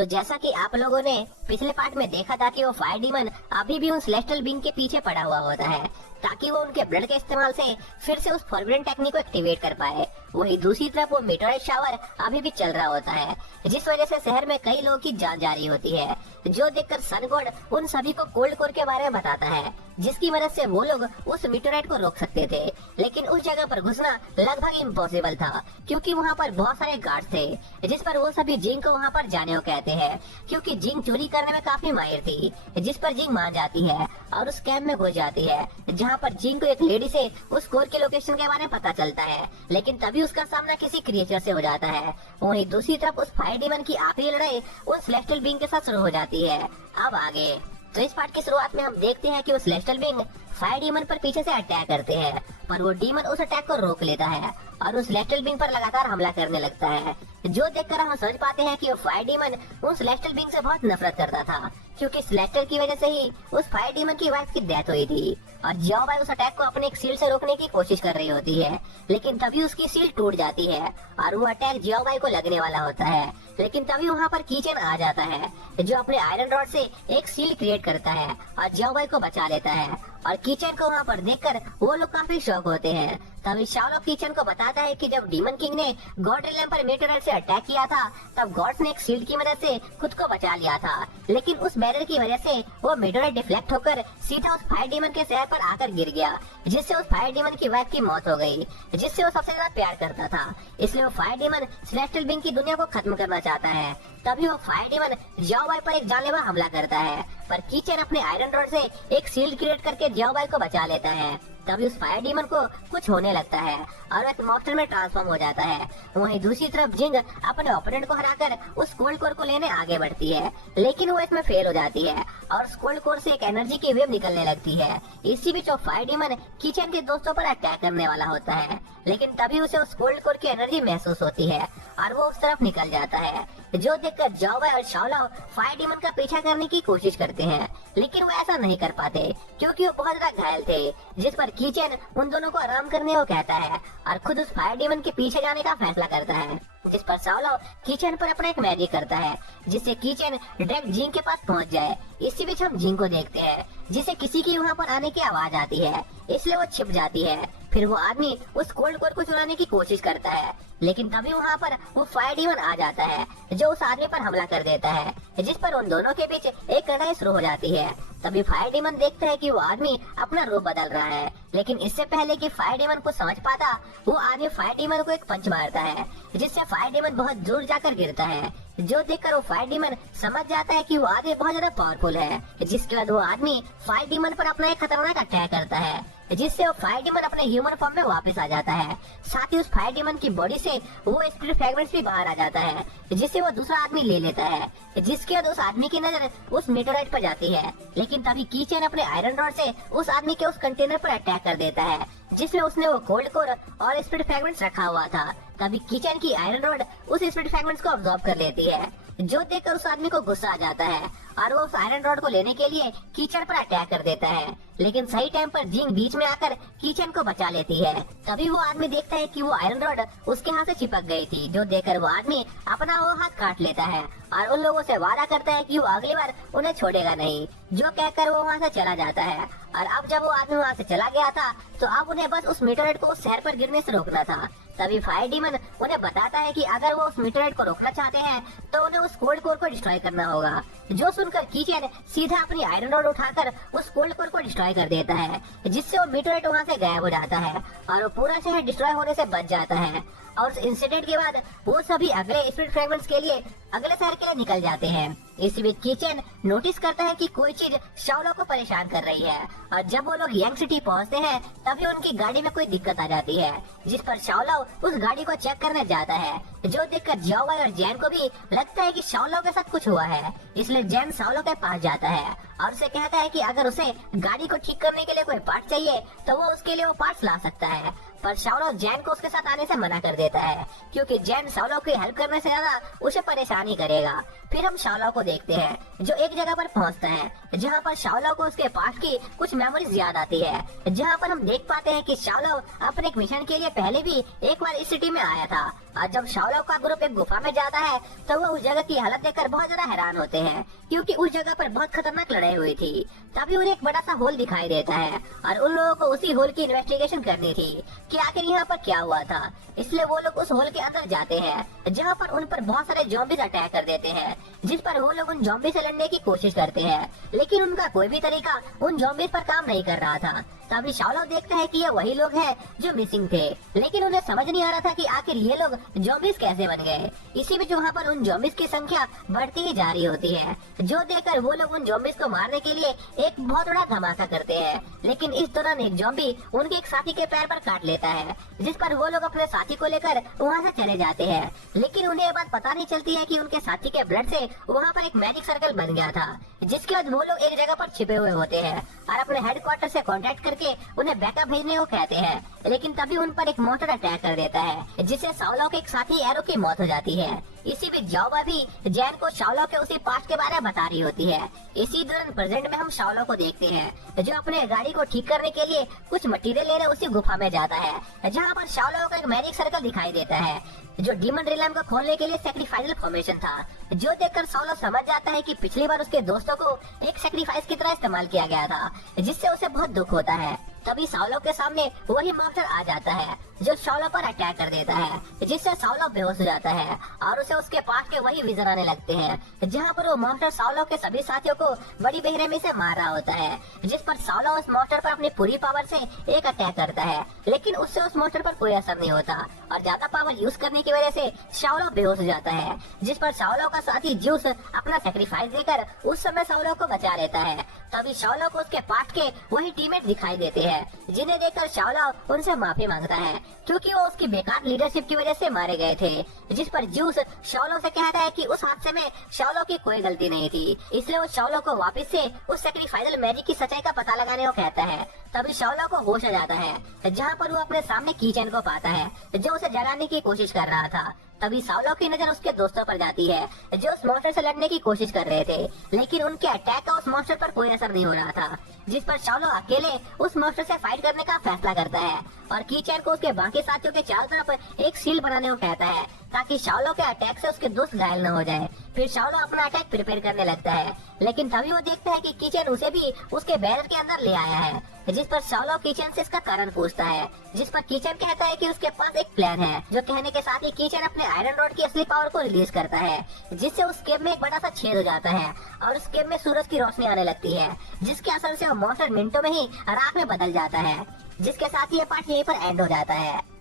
तो जैसा कि आप लोगों ने पिछले पार्ट में देखा था कि वो फायर डीमन अभी भी उन सेलेस्टियल बीइंग के पीछे पड़ा हुआ होता है ताकि वो उनके ब्लड के इस्तेमाल से फिर से उस फॉरबिडन टेक्निक को एक्टिवेट कर पाए। वही दूसरी तरफ वो मेटेओराइट शावर अभी भी चल रहा होता है, जिस वजह से शहर में कई लोगों की जान जा रही होती है, जो देखकर सन गॉड उन सभी को कोल्ड कोर के बारे में बताता है, जिसकी मदद से वो लोग उस मेटेओराइट को रोक सकते थे। लेकिन उस जगह पर घुसना लगभग इम्पॉसिबल था, क्योंकि वहाँ पर बहुत सारे गार्ड थे, जिस पर वो सभी जिंग को वहाँ पर जाने को कहते हैं, क्योंकि जिंग चोरी करने में काफी माहिर थी, जिस पर जिंग मान जाती है और उस कैंप में घुस जाती है, जहाँ पर जिंग को एक लेडी से उस कोर के लोकेशन के बारे में पता चलता है। लेकिन तभी उसका सामना किसी क्रिएचर से हो जाता है। वहीं दूसरी तरफ उस फायर डीमन की आखिरी लड़ाई उन सेलेस्टियल बीइंग के साथ शुरू हो जाती है। अब आगे तो इस पार्ट की शुरुआत में हम देखते हैं कि वो सेलेस्टियल बीइंग फायर डीमन पर पीछे से अटैक करते हैं, पर वो डीमन उस अटैक को रोक लेता है और उस सेलेस्टियल बीइंग पर लगातार हमला करने लगता है, जो देखकर हम समझ पाते हैं कि वो फायर डीमन उस सेलेस्टियल बीइंग से बहुत नफरत करता था, क्योंकि सेलेस्टियल की वजह से ही उस फायर डीमन की वाइफ की डेथ हुई थी। और जियाओ बाई उस अटैक को अपने एक शील्ड से रोकने की कोशिश कर रही होती है, लेकिन तभी उसकी शील्ड टूट जाती है और वो अटैक जियाओ बाई को लगने वाला होता है। लेकिन तभी वहाँ पर कीचेन आ जाता है, जो अपने आयरन रॉड से एक शील्ड क्रिएट करता है और जियाओ बाई को बचा लेता है। और कीचेन को वहाँ पर देखकर वो लोग काफी शौक होते हैं। तभी शाओलो कीचेन को बताता है कि जब डीमन किंग ने गॉड रियल्म पर मेटेओराइट से अटैक किया था, तब गॉड्स ने एक शील्ड की मदद से खुद को बचा लिया था, लेकिन उस बैरियर की वजह से वो मेटेओराइट डिफ्लेक्ट होकर सीधा उस फायर डीमन के शहर पर आकर गिर गया, जिससे उस फायर डीमन की वाइफ की मौत हो गई, जिससे वो सबसे ज्यादा प्यार करता था। इसलिए वो फायर डीमन सेलेस्टियल बीइंग की दुनिया को खत्म करना चाहता है। तभी वो फायर डीमन जियाओ बाई पर एक जानलेवा हमला करता है, पर कीचेन अपने आयरन रॉड से एक शील्ड क्रिएट करके जियाओ बाई को बचा लेता है। तभी उस फायर डीमन को कुछ होने लगता है और एक मॉन्स्टर में ट्रांसफॉर्म हो जाता है। वहीं दूसरी तरफ जिंग अपने ओपोनेंट को हराकर उस कोल्ड कोर को लेने आगे बढ़ती है, लेकिन वो इसमें फेल हो जाती है और उस कोल्ड कोर से एक एनर्जी की वेव निकलने लगती है। इसी बीच वो फायर डीमन किचन के दोस्तों पर अटैक करने वाला होता है, लेकिन तभी उसे उस कोल्ड कोर की एनर्जी महसूस होती है और वो उस तरफ निकल जाता है, जो देखकर जियाओ बाई और शाओलो फायर डीमन का पीछा करने की कोशिश करते हैं, लेकिन वो ऐसा नहीं कर पाते क्योंकि वो बहुत ज्यादा घायल थे। जिस पर कीचेन उन दोनों को आराम करने को कहता है और खुद उस फायर डीमन के पीछे जाने का फैसला करता है, जिस पर शाओलो कीचेन पर अपना एक मैजिक करता है, जिससे कीचेन डायरेक्ट जिंग के पास पहुंच जाए। इसी बीच हम जिंग को देखते हैं, जिसे किसी की वहाँ पर आने की आवाज आती है, इसलिए वो छिप जाती है। फिर वो आदमी उस कोल्ड कोर को चुराने की कोशिश करता है, लेकिन तभी वहाँ पर वो फायर डीमन आ जाता है, जो उस आदमी पर हमला कर देता है, जिस पर उन दोनों के बीच एक लड़ाई शुरू हो जाती है। तभी फायर डीमन देखता है कि वो आदमी अपना रूप बदल रहा है, लेकिन इससे पहले कि फायर डीमन को समझ पाता, वो आदमी फायर डीमन को एक पंच मारता है, जिससे फायर डीमन बहुत दूर जाकर गिरता है, जो देखकर वो फायर डीमन समझ जाता है कि वो आदमी बहुत ज्यादा पावरफुल है। जिसके बाद वो आदमी फायर डीमन पर अपना एक खतरनाक अटैक करता है, जिससे वो फायर डीमन अपने ह्यूमन फॉर्म में वापस आ जाता है। साथ ही उस फायर डीमन की बॉडी से वो स्पिरिट फ्रैगमेंट्स भी बाहर आ जाता है, जिससे वो दूसरा आदमी ले लेता है। जिसके बाद उस आदमी की नजर उस मेटेओराइट पर जाती है, लेकिन तभी कीचेन अपने आयरन रॉड से उस आदमी के उस कंटेनर पर अटैक कर देता है, जिसमें उसने वो कोल्ड कोर और स्पिरिट फ्रैगमेंट्स रखा हुआ था। तभी किचन की आयरन रॉड उस स्पिरिट फ्रैगमेंट्स को अब्सॉर्ब कर लेती है, जो देखकर उस आदमी को गुस्सा आ जाता है और वो उस आयरन रॉड को लेने के लिए कीचन पर अटैक कर देता है, लेकिन सही टाइम पर जिंग बीच में आकर कीचन को बचा लेती है। तभी वो आदमी देखता है कि वो आयरन रॉड उसके हाथ से चिपक गई थी, जो देखकर वो आदमी अपना वो हाथ काट लेता है और उन लोगों से वादा करता है कि वो अगली बार उन्हें छोड़ेगा नहीं, जो कहकर वो वहाँ से चला जाता है। और अब जब वो आदमी वहाँ से चला गया था, तो अब उन्हें बस उस मेटेओराइट को उस शहर पर गिरने से रोकना था। तभी फायर डीमन उन्हें बताता है कि अगर वो उस मेटेओराइट को रोकना चाहते हैं, तो उन्हें उस कोल्ड कोर को डिस्ट्रॉय करना होगा। जो सुनकर कीचेन सीधा अपनी आयरन रॉड उठाकर उस कोल्ड कोर को डिस्ट्रॉय कर देता है, जिससे वो मेटेओराइट वहाँ से गायब हो जाता है और वो पूरा शहर डिस्ट्रॉय होने से बच जाता है। और उस इंसिडेंट के बाद वो सभी अगले स्पिरिट फ्रैगमेंट्स के लिए अगले शहर के लिए निकल जाते हैं। इस बीच किचन नोटिस करता है कि कोई चीज शाओलो को परेशान कर रही है, और जब वो लोग यांग सिटी पहुंचते हैं, तभी उनकी गाड़ी में कोई दिक्कत आ जाती है, जिस पर शाओलो उस गाड़ी को चेक करने जाता है, जो देखकर जियाओ बाई और जैन को भी लगता है कि शाओलो के साथ कुछ हुआ है। इसलिए जैन शाओलो के पास जाता है और उसे कहता है कि अगर उसे गाड़ी को ठीक करने के लिए कोई पार्ट चाहिए, तो वो उसके लिए वो पार्ट्स ला सकता है। पर शाओलो जैन को उसके साथ आने से मना कर देता है, क्योंकि जैन शाओलो की हेल्प करने से ज्यादा उसे परेशानी करेगा। फिर हम शाओलो को देखते हैं जो एक जगह पर पहुंचता है जहां पर शाओलो को उसके पास्ट की कुछ मेमोरीज याद आती है, जहां पर हम देख पाते हैं कि शाओलो अपने एक मिशन के लिए पहले भी एक बार इस सिटी में आया था। और जब शाओलो का ग्रुप एक गुफा में जाता है तो वो उस जगह की हालत देखकर बहुत ज्यादा हैरान होते हैं, क्योंकि उस जगह पर बहुत खतरनाक लड़ाई हुई थी। तभी उन्हें एक बड़ा सा होल दिखाई देता है और उन लोगों को उसी होल की इन्वेस्टिगेशन करनी थी कि आखिर यहाँ पर क्या हुआ था। इसलिए वो लोग उस होल के अंदर जाते हैं जहाँ पर उन पर बहुत सारे ज़ॉम्बीज अटैक कर देते हैं, जिस पर वो लोग उन ज़ॉम्बी से लड़ने की कोशिश करते हैं, लेकिन उनका कोई भी तरीका उन ज़ॉम्बीज पर काम नहीं कर रहा था। तभी शाओलो देखता है कि ये वही लोग हैं जो मिसिंग थे, लेकिन उन्हें समझ नहीं आ रहा था कि आखिर ये लोग ज़ॉम्बीज कैसे बन गए। इसी बीच वहाँ पर उन ज़ॉम्बीज की संख्या बढ़ती ही जा रही होती है, जो देखकर वो लोग उन ज़ॉम्बीज को मारने के लिए एक बहुत बड़ा धमाका करते हैं। लेकिन इस दौरान एक ज़ॉम्बी उनके एक साथी के पैर पर काट लेता है, जिस पर वो लोग अपने साथी को लेकर वहाँ से चले जाते हैं। लेकिन उन्हें ये बात पता नहीं चलती है कि उनके साथी के ब्लड से वहाँ पर एक मैजिक सर्कल बन गया था, जिसके बाद वो लोग एक जगह पर छिपे हुए होते हैं और अपने हेडक्वार्टर से कांटेक्ट करके उन्हें बैकअप भेजने को कहते हैं। लेकिन तभी उन पर एक मॉन्स्टर अटैक कर देता है, जिससे शाओलो के एक साथी एरो की मौत हो जाती है। इसी बीच जाओबा भी जैन को शाओलो के उसी पास्ट के बारे में बता रही होती है। इसी दौरान प्रेजेंट में हम शाओलो को देखते हैं जो अपने गाड़ी को ठीक करने के लिए कुछ मटेरियल लेने उसी गुफा में जाता है, जहाँ पर शाओलो को एक मैजिक सर्कल दिखाई देता है जो डीमन रिलम को खोलने के लिए सैक्रिफाइसल फॉर्मेशन था, जो देखकर शाओलो समझ जाता है कि पिछली बार उसके दोस्तों को एक सैक्रिफाइस की तरह इस्तेमाल किया गया था, जिससे उसे बहुत दुख होता है। तभी शाओलो के सामने वही मॉन्स्टर आ जाता है जो शाओलो पर अटैक कर देता है, जिससे शाओलो बेहोश हो जाता है और उसे उसके पास के वही विजन आने लगते हैं, जहाँ पर वो मॉन्स्टर शाओलो के सभी साथियों को बड़ी बेरहमी से मार रहा होता है, जिस पर शाओलो उस मॉन्स्टर पर अपनी पूरी पावर से एक अटैक करता है, लेकिन उससे उस मॉन्स्टर पर कोई असर नहीं होता और ज्यादा पावर यूज करने की वजह से शाओलो बेहोश हो जाता है, जिस पर शाओलो का साथी ज्यूस अपना सैक्रिफाइस देकर उस समय शाओलो को बचा लेता है। तभी शाओलो को उसके पास्ट के वही टीममेट दिखाई देते हैं, जिन्हें देखकर शाओलो उनसे माफी मांगता है, क्योंकि वो उसकी बेकार लीडरशिप की वजह से मारे गए थे। जिस पर ज्यूस शाओलो से कहता है कि उस हादसे में शाओलो की कोई गलती नहीं थी, इसलिए वो शाओलो को वापस से उस सैक्रिफाइसल मैजिक की सच्चाई का पता लगाने को कहता है। तभी शाओलो को होश आ जाता है, जहाँ पर वो अपने सामने कीचेन को पाता है जो उसे जगाने की कोशिश कर रहा था। तभी शाओलो की नजर उसके दोस्तों पर जाती है जो उस मॉन्स्टर से लड़ने की कोशिश कर रहे थे, लेकिन उनके अटैक का उस मॉन्स्टर पर कोई असर नहीं हो रहा था, जिस पर शाओलो अकेले उस मॉन्स्टर से फाइट करने का फैसला करता है और कीचेन को उसके बाकी साथियों के चारों तरफ एक शील्ड बनाने को कहता है, ताकि शाओलो के अटैक से उसके दोस्त घायल न हो जाए। फिर शाओलो अपना अटैक प्रिपेयर करने लगता है, लेकिन तभी वो देखता है कि कीचेन उसे भी उसके बैरर के अंदर ले आया है, जिस पर शाओलो कीचेन से इसका कारण पूछता है, जिस पर कीचेन कहता है कि उसके पास एक प्लान है, जो कहने के साथ ही कीचेन अपने आयरन रॉड की असली पावर को रिलीज करता है, जिससे उस केव में एक बड़ा सा छेद हो जाता है और उस केव में सूरज की रोशनी आने लगती है, जिसके असर से वो मॉन्स्टर मिनटों में ही राख में बदल जाता है। जिसके साथ ये पार्ट यहीं पर एंड हो जाता है।